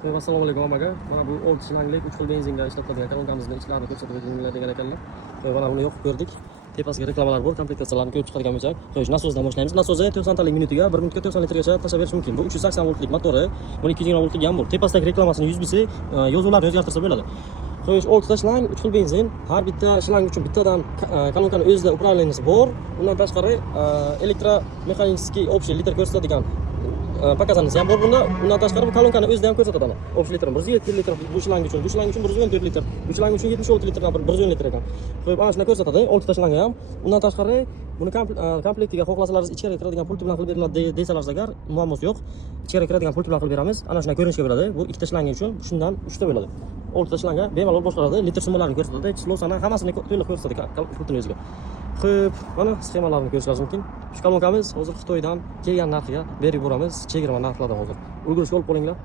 Assalomu alaykum hammaga. Mana bu 6 silanglik 3 xil benzinga ishlatiladigan kolonkamizni ichlarini ko'rsatib berganlar degan ekanlar. Mana buni yoqib ko'rdik. Tepasiga reklamalar bor, komplektatsiyalarni ko'rib chiqargan bo'lsak, xo'sh, nasosdan boshlaymiz. Nasosi 90 talik minutiga 1 minutga 90 litrgacha tashlab berish mumkin. Bu 380 voltlik motori, buni 220 voltlik ham bor. Tepasidagi reklamasini 100 bilsa, yozuvlarni o'zgartirsa bo'ladi. Xo'sh, 6 ta shlang, 3 xil benzin. Har bitta shlang uchun bittadan kolonkani o'zida upravleniyaси bor. Undan tashqari elektromexanический общий litr ko'rsatadigan pakazanisi ham bor bunda. Undan tashqari bu kolonkani o'zida ham ko'rsatadi. Общий litr 107 litr bu shlang uchun 114 litr, bu shlang uchun 76 litr, 110 litr ekan. Xo'p, ana shuni ko'rsatadi 6 ta shlang ham. Undan tashqari buni komplektiga xohlasalaringiz ichkariga kiradigan pulti bilan qilib beriladi desalar agar, muammosi yo'q. Ichkariga kiradigan pulti bilan qilib beramiz. Ana shunday ko'rinishga bo'ladi. Bu ikkita shlang uchun shundan 3 ta bo'ladi. 6 ta shlanga bemalol boshqaradi, litr summalarini ko'rsatadi, chislosani hammasini to'liq ko'rsatadi pultning o'ziga. Xo'p, mana sxemalarni ko'rishingiz mumkin. Shu kolonkamiz hozir Xitoydan kelgan narxiga berib yuboramiz, chegirma narxlardan hozir. Ulgurishga olib qolinglar.